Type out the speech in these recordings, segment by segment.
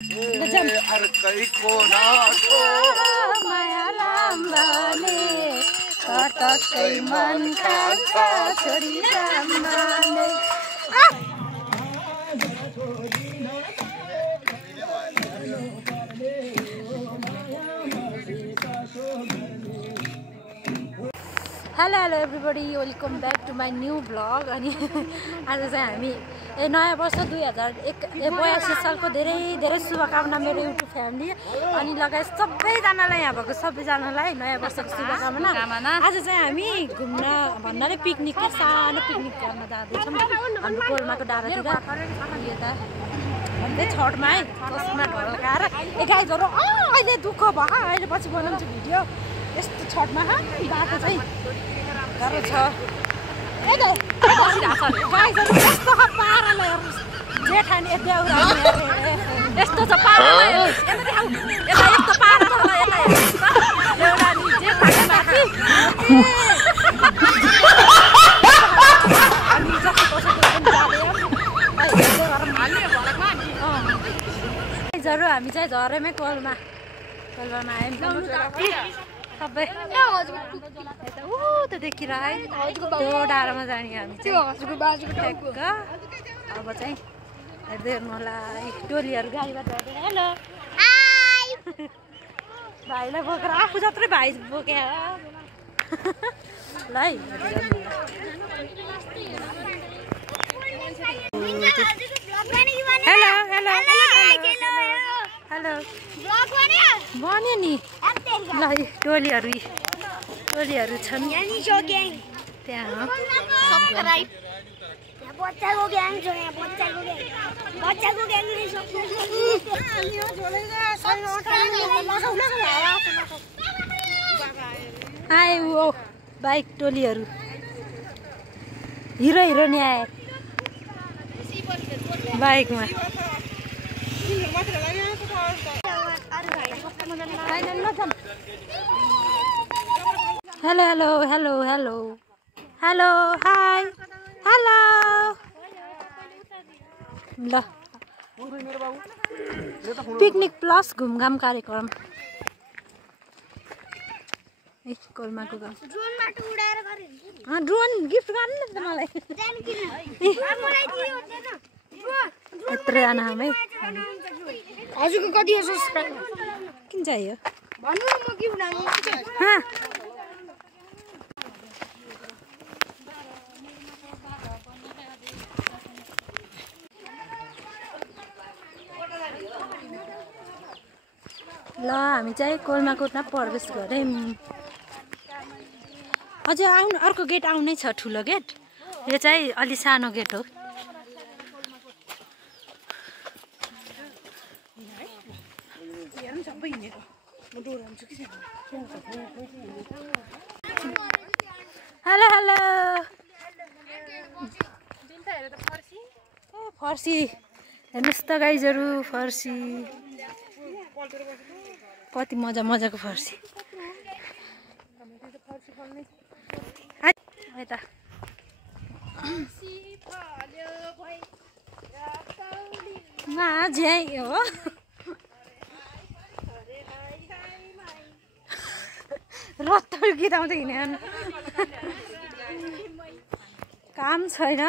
अर्कैको नाथो माया लाम्बाले कतकै मन खान्छ छोरी राम्बाले। Hello hello everybody, welcome back to my new blog. अनि आज चाहिँ हामी नयाँ वर्ष 2082 सालको धेरै धेरै शुभकामना मेरो युट्युब फ्यामिली अनि लगायत सबैजनालाई, यहाँ भएको सबैजनालाई नयाँ वर्षको शुभकामना। आज चाहिँ हामी घुम्न भन्नाले पिकनिक, सानो पिकनिक गर्न जाँदैछौँ हाम्रो कोलमाको डाँडातिर। यता भन्दै छठमा है चस्मा ढल्काएर गाईहरू अहिले दुःख भयो, अहिले पछि बनाउँछु भिडियो। यस्तो छठमा बाटो चाहिँ गाह्रो छ। गाईहरू यस्तो पाराले जेठानी यस्तो छ पाराले, यस्तो पारा छ एउटा जेठानी हामी चाहिँ झरेमै कोलमा आयौँ सबै त देखिरह है त्यो डाँडामा जाने हामी चाहिँ। अब चाहिँ हेर्दै हेर्नु होला टोलीहरू गाडीबाट हेर्दै। हेलो भाइलाई बोकेर आफू जत्रै भाइ बोके ल है। हेलो हेलो हेलो बन्यो नि ल, टोलीहरू छन् त्यहाँ। आए ओ बाइक टोलीहरू, हिरो हिरोनी आए बाइकमा। Hello hello hello hello hello hi hello ल पिकनिक प्लस घुमघाम कार्यक्रम कोलमाको गाउँ। ड्रोन गिफ्ट गर्नु नि त मलाई, यत्रोजना हामी। हजुरको कति सब्सक्राइब किन चाहियो भन्नु न, म गिफ्ट लान्छु। ल हामी चाहिँ कोलमाकोटमा प्रवेश गऱ्यौँ। अझै आउनु, अर्को गेट आउनै छ, ठुलो गेट। यो चाहिँ अलि सानो गेट हो। हेलो हेलो फर्सी हेर्नुहोस् त गाइजहरू, फर्सी कति मजा मजाको फर्सी। यता झ्याइ हो रत्तर गीत आउँदै हिँड्यो, काम छैन।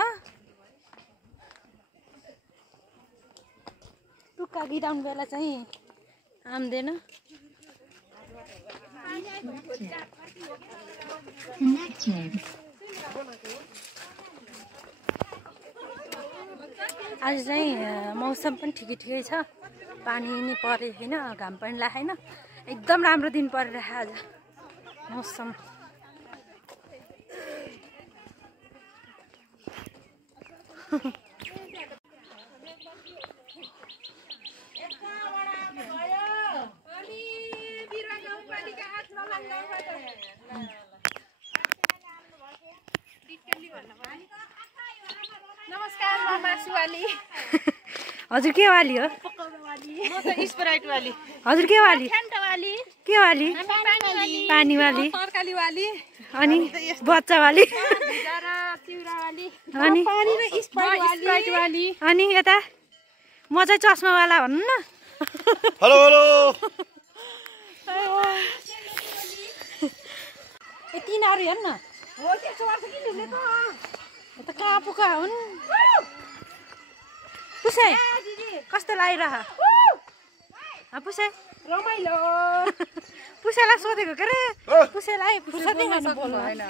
टुक्का गीत आउनु बेला चाहिँ आउँदैन। आज चाहिँ मौसम पनि ठिकै ठिकै छ, पानी नि परे होइन, घाम पनि लागेन, एकदम राम्रो दिन परिरहेको आज मौसम। नमस्कार, म मासुवाली। हजुर के वाली हो? म त स्प्राइट वाली। हजुर के वाली? फ्यान्टा वाली। के वाली? पानी वाली। तरकारी वाली। अनि बच्चा वाली। चिउरा वाली। अनि पानी र स्प्राइट वाली। अनि यता म चाहिँ चस्मा वाला भन्नु न। हेलो हेलो ए तिनीहरू हेर्न त कहाँ पुका हुन् पुसाइ कस्तो लागिरह पुसाइ रमाइलो पुसाइलाई सोधेको के अरे पुसाइलाई फुर्सदै हैन बोल्नु हैन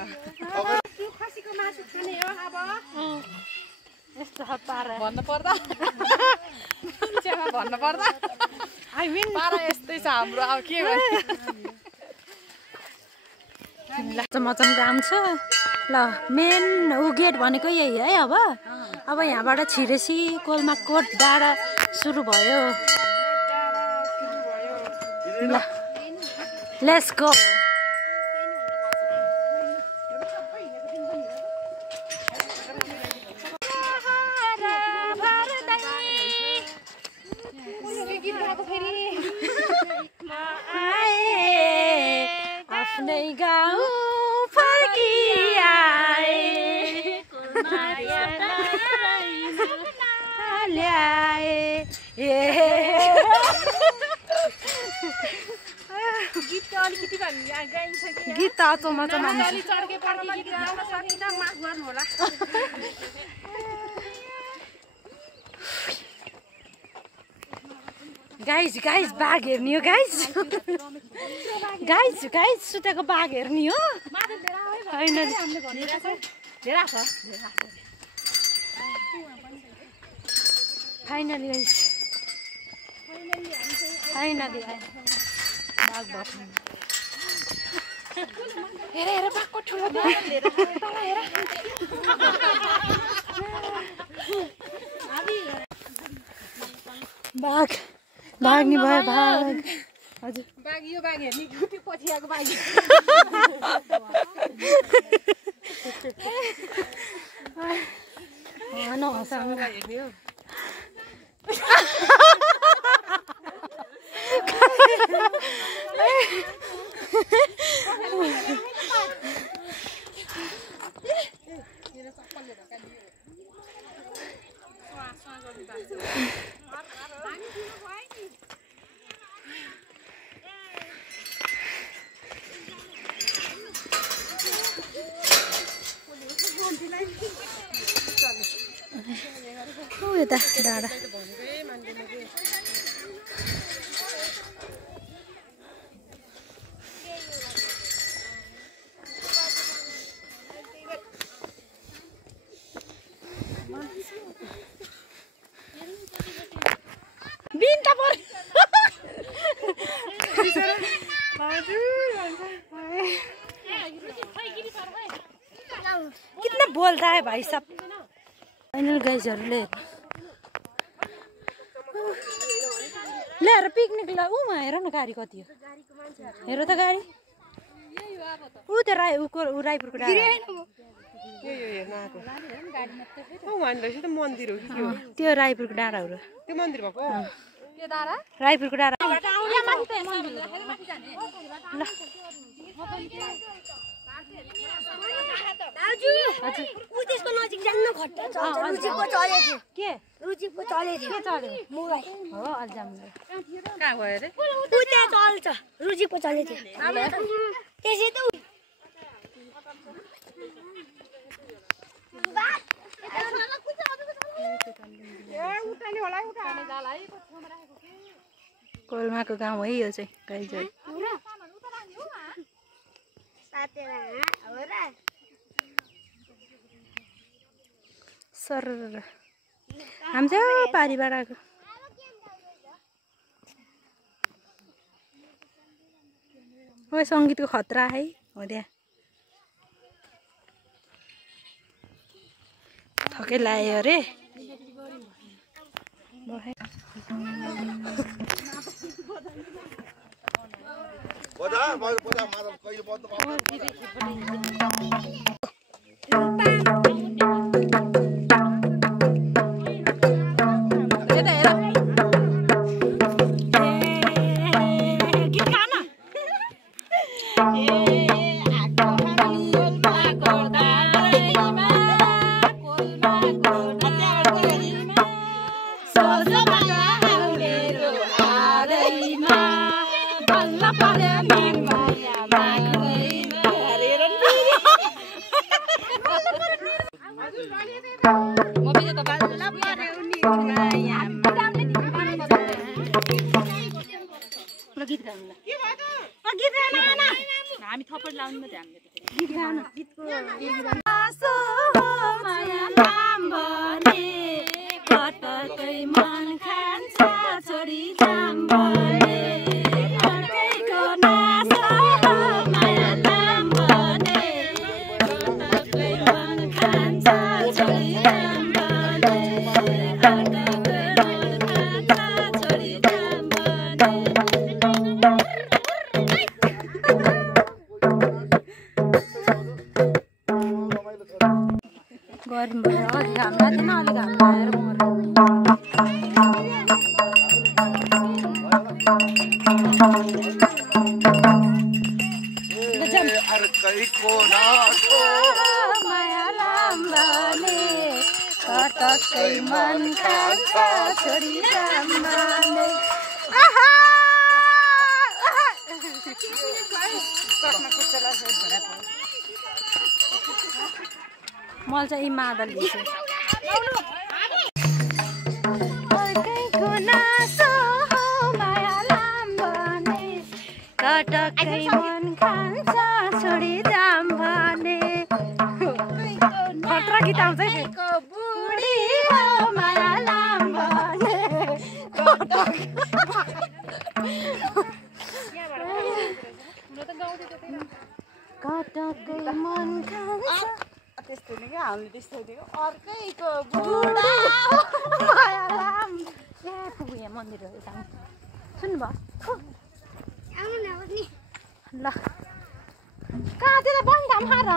खसीको मासु खाने हो अब यस्तो पारा भन्नु पर्दा भन्नु पर्दा आई मिन पारा यस्तै छ हाम्रो अब के गर्ने मचम काम छ ल मेन ऊ गेट भनेको यही है अब यहाँबाट छिरेसी कोलमाकोट डाँडा सुरु भयो ल लेट्स गो आफ्नै गाउँ फर्किआए ल्याए गीत त अलिकति भए गाइन्छ कि गीत त अचम्म अलि चड्के पड्के गीत गाउन सकिन माफ गर्नु होला गाइज बाघ हेर्ने हो गाइज सुतेको बाघ हेर्ने हो होइन फाइनली गाइज फाइनली बाघ भयो हेर बाघको ठुलो बाघ बाघ नि भयो बाघ हजुर बाघ यो बाघ हेर्ने त्यो पछि आएको बाघ नहसाउनु हेर्ने हो यता डाँडा बिन्ता पर्यो कितना बोल्दा है भाई साहब फाइनल गाइजहरूले ल्याएर पिकनिक ल उमा हेर न गाडी कति हो हेर त गाडी ऊ त्यो रायपुरको डाँडा त्यो रायपुरको डाँडा हो त्यो मन्दिर भएको रायपुरको डाँडा त्यसको नजिक जान्न खट्टा चल्छ रुचिको चले थियो के रुचिको चले थियो के चल्यो मोबाइल हो अलि जाम्नु कहाँ गयो अरे उ त्यहाँ चल्छ रुचिको चले थियो त्यसै त कोलमाको गाउँ है यो चाहिँ गाइजहरू सर हामी चाहिँ पारीबाट आएको ओ सङ्गीतको खतरा है हो त्यहाँ थकै लाग्यो अरे टक्कैमा बल्ल पर्यो नि माया लाग्दैमा हेरेर नि म बिजे त बल्ल पर्यो नि माया ल गीत गाउनु ल के भयो त गीत गाउन हामी थप्पड लाउनु न ध्यान गीत गाउन गीतको आसो माया लाम्बने कटकै मन खान्छ छोडी जाम्बने अर्कैको नासो माया लाम्बने कटकै मन खान्छ छोडी जाम्बने अर्कैको मन खान्छ छोडी जाम्बने गर्मी भयो अलि घाम लाग्दैन अलि घाम लगाएर अर्कैको नासो माया लाम्बने कटकै मन खान्छ छोडी जाम्बने मलाई चाहिँ मादल लिन्छ अर्कैको नासो माया लाम्बने कटकै मन खान्छ छोडी जाम्बने खतरा गीत आउँछ है बुढी हो माया लाम्बने कटकै मन खान्छ त्यस्तो नि क्या हामीले त्यस्तो दिएको अर्कैको बुढा माया लाम ए पुगु यहाँ मन्दिर हो यता सुन्नुभयो ल कहाँ त्यसलाई बन्द घाम खाएर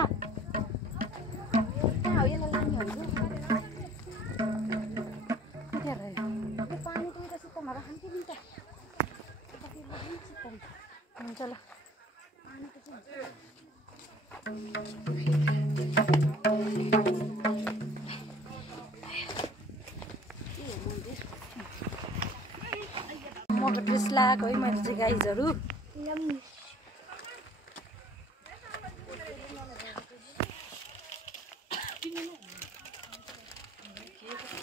कहाँ हो यसलाई लाने पानी त उता सित्तमा राख्नु नि त हुन्छ ल मको ड्रेस लगाएको है मैले चाहिँ गाइजहरू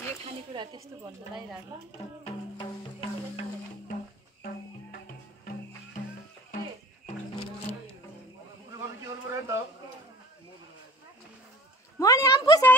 के खानेकुरा त्यस्तो भन्नु लागिरहेको मनी आम पुस है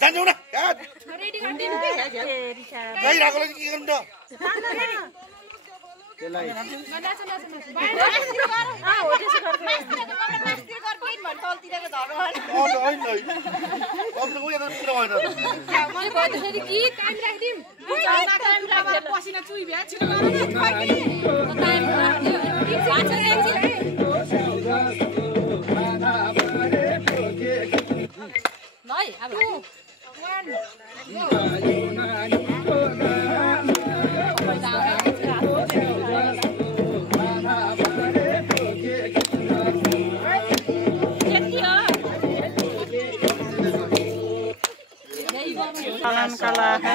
जान्नु न रेडी गर्दिनु के गइराको लागि के गर्नु त त्यसलाई हो त्यसो गर्छ मास्तिर गर्दिन भन्छ तलतिरको धरो हैन अब त उयो त फेरि कि टाइम राख्दिम पसिना चुइ भ्या छिटो गर कला है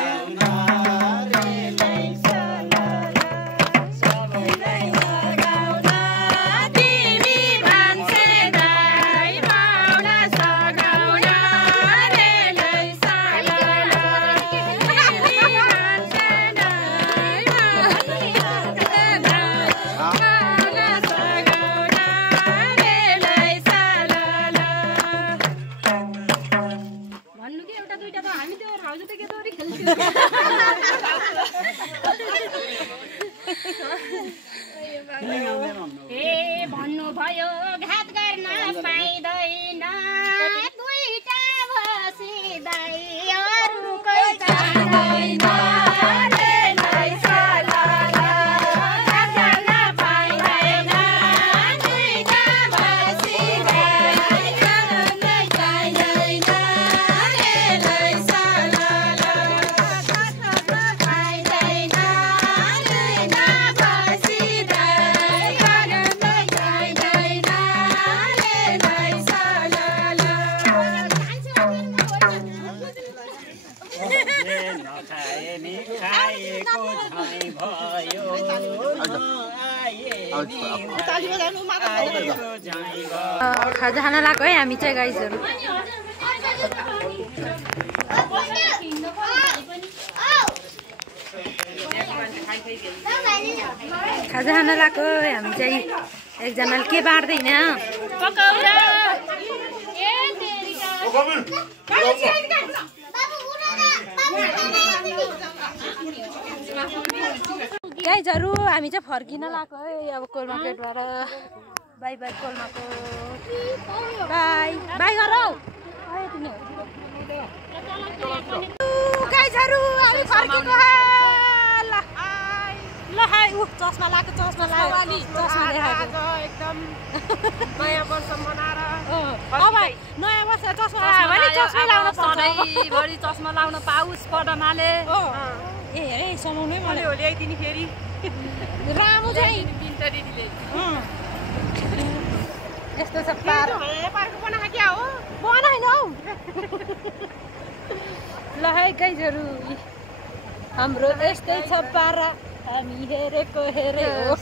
भन्नुभयो घात गर्न पाइँदैन दुईटा बसिँदै अरूकै चाहिँदैन खाजा खाना लाग्यो है हामी चाहिँ गाइजहरू खाजा खाना लाग्यो हामी चाहिँ एकजनाले के बाँड्दैन गाइजहरू हामी चाहिँ फर्किन लाग्यो है अब कोल मार्केटबाट बाई बाई कोल मार्केट बाई बाई गर गाइजहरू हामी फर्केको ल हाई उ चस्मा लगाएको चस्मा देखाएको एकदम नयाँ वर्ष मनाएर अब नयाँ वर्ष चस्मा लाउन भरि चस्मा लाउन पाउस पडमाले ए हेरे समाउनै मलाई हो ल्याइदिने फेरि राम्रो चाहिँ दिन्छ दिदीले यस्तो छ पार्क बनाएको क्या हो बनाइन हौ ल है गाइजहरू हाम्रो यस्तै छ पारा हामी हेरेको हेरे हो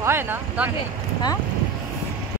भएन